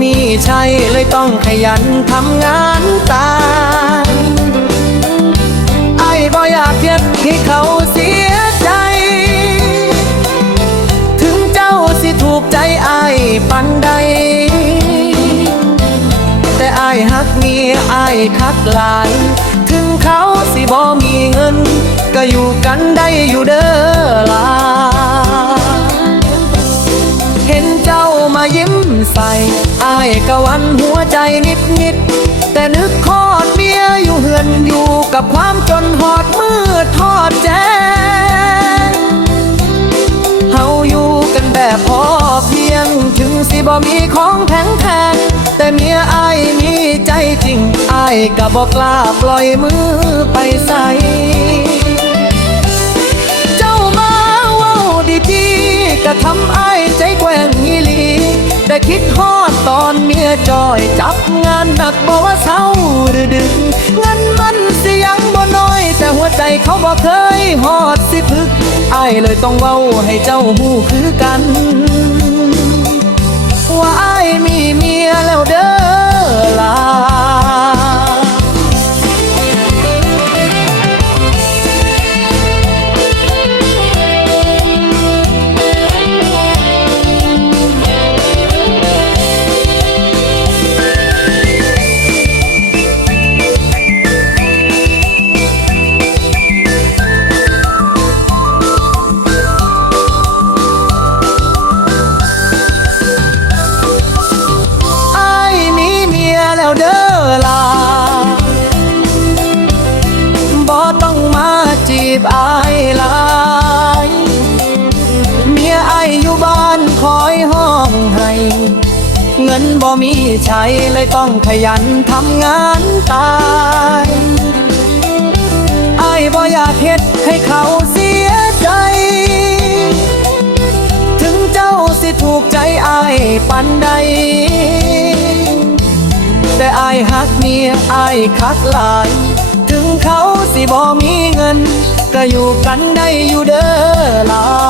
มีใช่เลยต้องขยันทำงานตายไอ้บ่อยากเพียดให้เขาเสียใจ ถึงเจ้าสิถูกใจไอ้ปันใด แต่ไอ้ฮักเมียไอ้คักหลาย ใส่อายกะวันหัวใจนิดนิดๆแต่นึกคอดเมียอยู่เหือนอยู่กับความจนหอดมืดทอดแจ้งเฮาอยู่กันแบบพอเพียง ถึงสิบ่มีของแพงแพงแต่เมียอายมีใจจริงอายก็บอกกล้าปล่อยมือไปใส่ อยจับงานหนักบอกว่าเศร้าหรือดึกเงินมันสิยังบ่น้อย แต่หัวใจเขาบ่เคยหอดสิพึกอายเลยต้องเว้าให้เจ้าหูคือกัน ว่าอายมีเมียแล้วเด้อ อล่ะบ่ต้องมาจีบอายลายเมียไอายอยู่บ้านคอยห้องให้ เงินบ่มีใช้เลยต้องขยันทำงานตายไอายบ่อยากเฮ็ดให้เขาเสียใจ ถึงเจ้าสิถูกใจอายปันใด แต่อายฮักเมียอายคักหลาย ถึงเขาสิบ่มีเงิน ก็อยู่กันได้อยู่เด้อลา